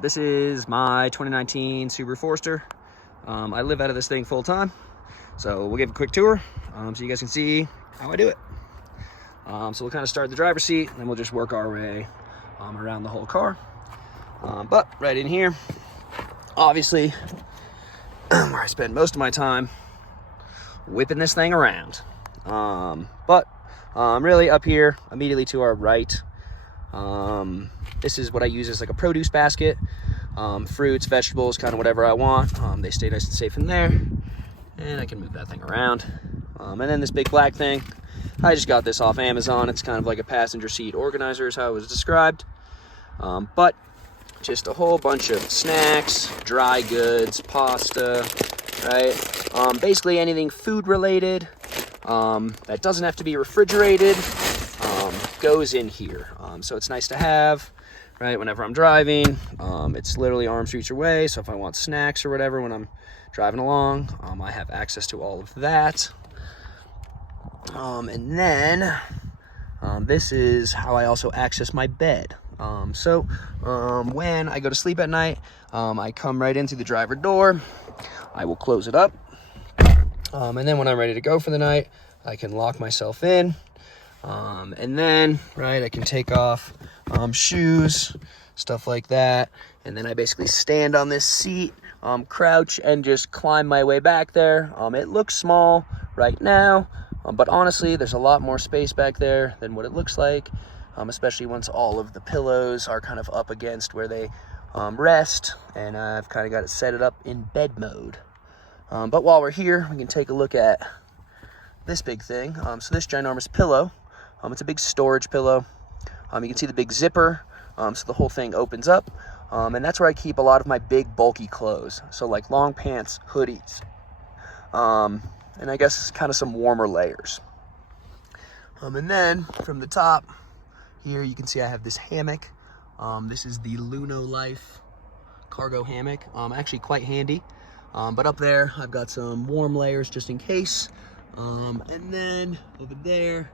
This is my 2019 Subaru Forester. I live out of this thing full time, so we'll give a quick tour so you guys can see how I do it. So we'll kind of start in the driver's seat, and then we'll just work our way around the whole car. But right in here, obviously, where I spend most of my time whipping this thing around. But really up here, immediately to our right, this is what I use as like a produce basket. Fruits, vegetables, kind of whatever I want. They stay nice and safe in there, and I can move that thing around. And then this big black thing, I just got this off Amazon. It's kind of like a passenger seat organizer is how it was described. But just a whole bunch of snacks, dry goods, pasta, right? Basically anything food related that doesn't have to be refrigerated goes in here. So it's nice to have, right, whenever I'm driving. It's literally arm's reach away, so if I want snacks or whatever when I'm driving along, I have access to all of that. And then this is how I also access my bed. So when I go to sleep at night, I come right in through the driver door. I will close it up. And then when I'm ready to go for the night, I can lock myself in. And then, right, I can take off shoes, stuff like that. And then I basically stand on this seat, crouch, and just climb my way back there. It looks small right now, but honestly, there's a lot more space back there than what it looks like, especially once all of the pillows are kind of up against where they rest, and I've kind of got it set it up in bed mode. But while we're here, we can take a look at this big thing. So this ginormous pillow, it's a big storage pillow. You can see the big zipper, so the whole thing opens up, and that's where I keep a lot of my big bulky clothes, so like long pants, hoodies, and I guess kind of some warmer layers. And then from the top here, you can see I have this hammock. This is the Luno Life cargo hammock, actually quite handy. But up there, I've got some warm layers just in case. And then over there,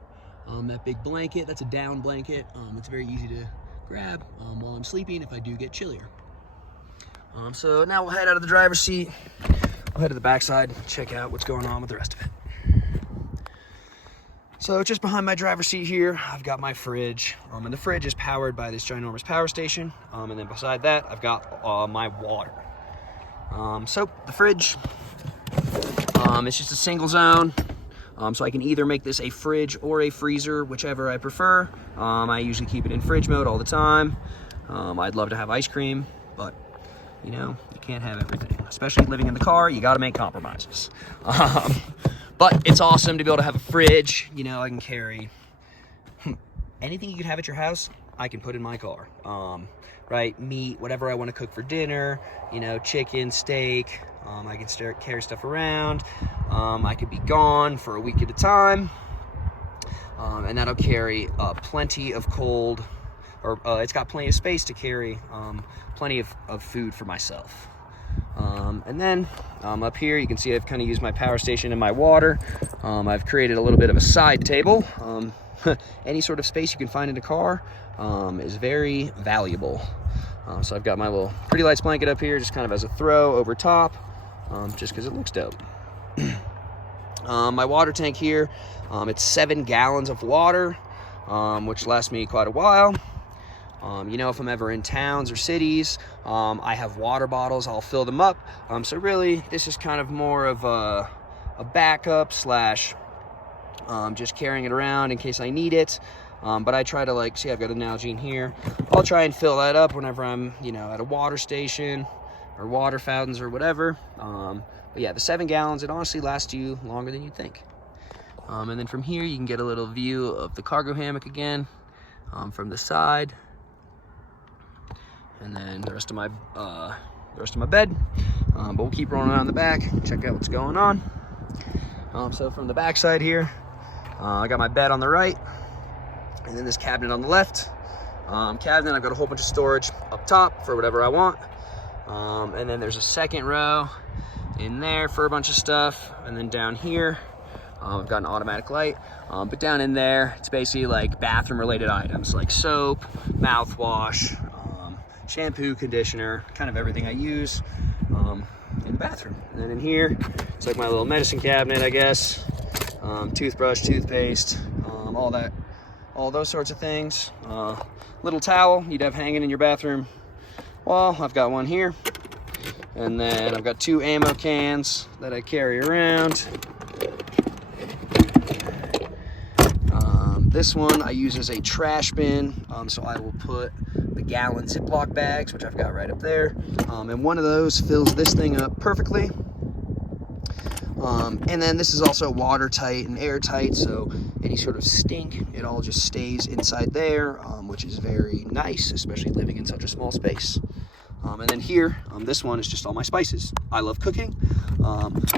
that big blanket, that's a down blanket. It's very easy to grab while I'm sleeping if I do get chillier. So now we'll head out of the driver's seat. We'll head to the backside, check out what's going on with the rest of it. So just behind my driver's seat here, I've got my fridge. And the fridge is powered by this ginormous power station. And then beside that, I've got my water. So the fridge, it's just a single zone. So I can either make this a fridge or a freezer, whichever I prefer. I usually keep it in fridge mode all the time. I'd love to have ice cream, but you know, you can't have everything. Especially living in the car, you gotta make compromises. But it's awesome to be able to have a fridge. You know, I can carry anything you could have at your house, I can put in my car. Right, meat, whatever I want to cook for dinner, you know, chicken, steak. I can carry stuff around. I could be gone for a week at a time, and that'll carry plenty of cold, or it's got plenty of space to carry plenty of food for myself. And then up here, you can see I've kind of used my power station and my water. I've created a little bit of a side table. Any sort of space you can find in a car is very valuable. So I've got my little Pretty Lights blanket up here just kind of as a throw over top, just because it looks dope. My water tank here, it's 7 gallons of water, which lasts me quite a while. You know, if I'm ever in towns or cities, I have water bottles, I'll fill them up. So really, this is kind of more of a backup slash just carrying it around in case I need it. But I try to, like, see, I've got an Nalgene here. I'll try and fill that up whenever I'm, you know, at a water station or water fountains or whatever. But yeah, the 7 gallons, it honestly lasts you longer than you'd think. And then from here, you can get a little view of the cargo hammock again from the side. And then the rest of my bed. But we'll keep rolling around the back, check out what's going on. So from the back side here, I got my bed on the right, and then this cabinet on the left. Cabinet, I've got a whole bunch of storage up top for whatever I want. And then there's a second row in there for a bunch of stuff. And then down here, I've got an automatic light. But down in there, it's basically like bathroom related items like soap, mouthwash, shampoo, conditioner, kind of everything I use in the bathroom. And then in here, it's like my little medicine cabinet, I guess. Toothbrush, toothpaste, all those sorts of things. Little towel you'd have hanging in your bathroom wall. I've got one here. And then I've got 2 ammo cans that I carry around. This one I use as a trash bin, so I will put the gallon Ziploc bags, which I've got right up there, and one of those fills this thing up perfectly. And then this is also watertight and airtight, so any sort of stink, it all just stays inside there, which is very nice, especially living in such a small space. And then here, this one is just all my spices. I love cooking,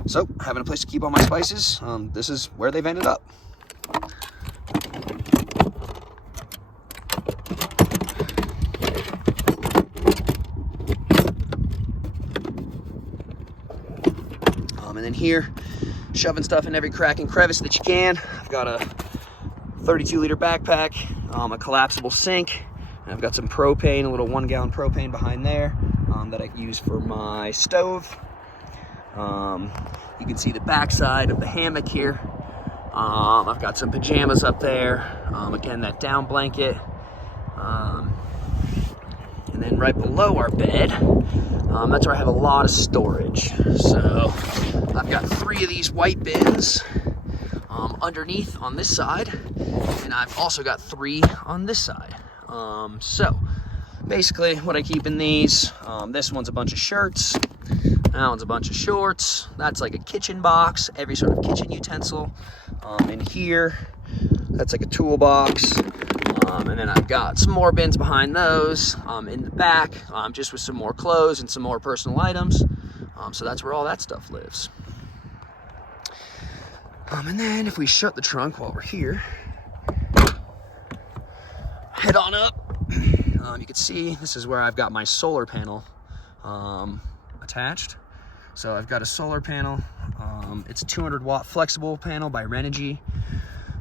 so having a place to keep all my spices, this is where they've ended up. And then here, shoving stuff in every crack and crevice that you can. I've got a 32-liter backpack, a collapsible sink, and I've got some propane, a little 1-gallon propane behind there that I use for my stove. You can see the backside of the hammock here. I've got some pajamas up there. Again, that down blanket. And then right below our bed, that's where I have a lot of storage. So I've got 3 of these white bins underneath on this side, and I've also got 3 on this side. So basically what I keep in these, this one's a bunch of shirts, that one's a bunch of shorts, that's like a kitchen box, every sort of kitchen utensil. In here, that's like a toolbox. And then I've got some more bins behind those in the back, just with some more clothes and some more personal items. So that's where all that stuff lives. And then if we shut the trunk while we're here, head on up. You can see this is where I've got my solar panel attached. So I've got a solar panel. It's a 200-watt flexible panel by Renogy.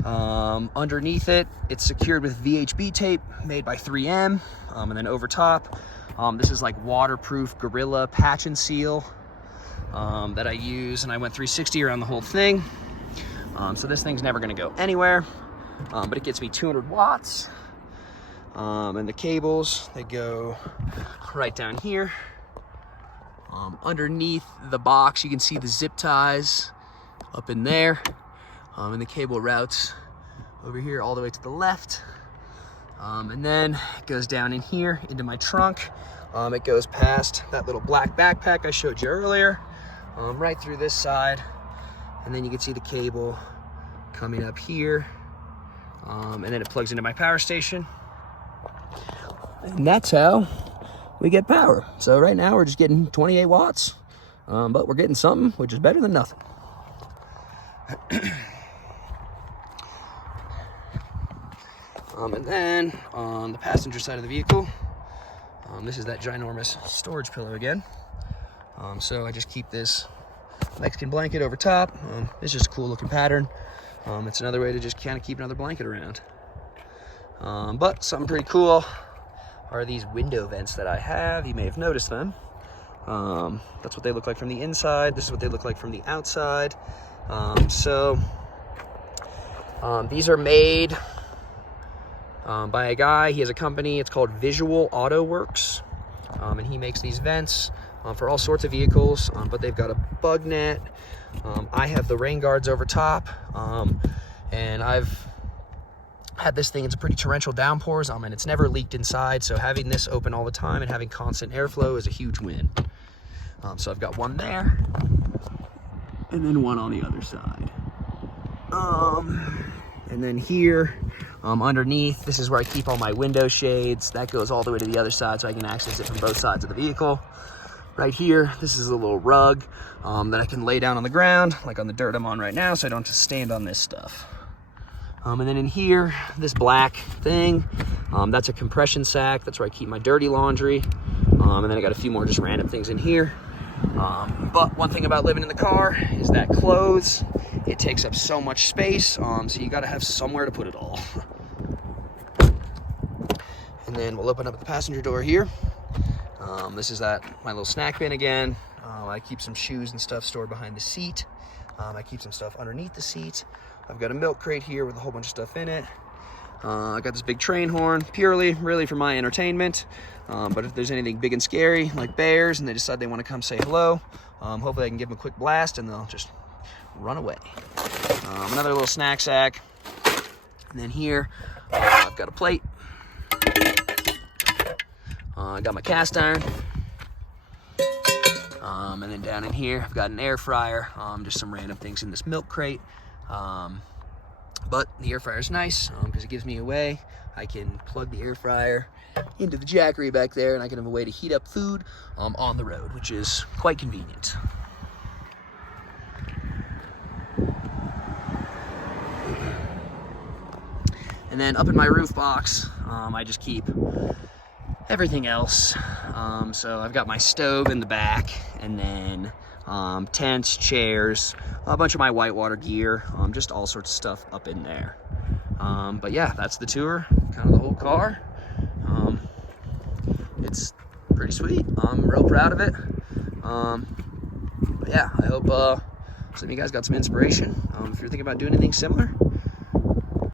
Underneath it, it's secured with VHB tape made by 3M. And then over top, this is like waterproof Gorilla patch and seal that I use, and I went 360 around the whole thing. So this thing's never gonna go anywhere, but it gets me 200 watts. And the cables, they go right down here. Underneath the box, you can see the zip ties up in there. And the cable routes over here all the way to the left. And then it goes down in here into my trunk. It goes past that little black backpack I showed you earlier, right through this side. And then you can see the cable coming up here. And then it plugs into my power station. And that's how we get power. So right now we're just getting 28 watts, but we're getting something, which is better than nothing. And then on the passenger side of the vehicle, this is that ginormous storage pillow again. So I just keep this Mexican blanket over top. It's just a cool looking pattern. It's another way to just kind of keep another blanket around. But something pretty cool are these window vents that I have. You may have noticed them. That's what they look like from the inside. This is what they look like from the outside. These are made by a guy. He has a company. It's called Visual Auto Works, and he makes these vents for all sorts of vehicles, but they've got a bug net. I have the rain guards over top, and I've had this thing in some pretty torrential downpours, and it's never leaked inside, so having this open all the time and having constant airflow is a huge win. So I've got one there, and then one on the other side. And then here, underneath, this is where I keep all my window shades. That goes all the way to the other side, so I can access it from both sides of the vehicle. Right here, this is a little rug that I can lay down on the ground, like on the dirt I'm on right now, so I don't have to stand on this stuff. And then in here, this black thing, that's a compression sack. That's where I keep my dirty laundry. And then I got a few more just random things in here. But one thing about living in the car is that clothes, it takes up so much space, so you gotta have somewhere to put it all. And then we'll open up the passenger door here. This is my little snack bin again. I keep some shoes and stuff stored behind the seat. I keep some stuff underneath the seat. I've got a milk crate here with a whole bunch of stuff in it. I got this big train horn, really for my entertainment. But if there's anything big and scary, like bears, and they decide they want to come say hello, hopefully I can give them a quick blast and they'll just run away. Another little snack sack. And then here, I've got a plate. I got my cast iron. And then down in here, I've got an air fryer. Just some random things in this milk crate. But the air fryer is nice because it gives me a way. I can plug the air fryer into the jackery back there, and I can have a way to heat up food on the road, which is quite convenient. And then up in my roof box, I just keep everything else. So I've got my stove in the back, and then tents, chairs, a bunch of my whitewater gear, just all sorts of stuff up in there. But yeah, that's the tour, kind of the whole car. It's pretty sweet. I'm real proud of it. But yeah, I hope some of you guys got some inspiration. If you're thinking about doing anything similar,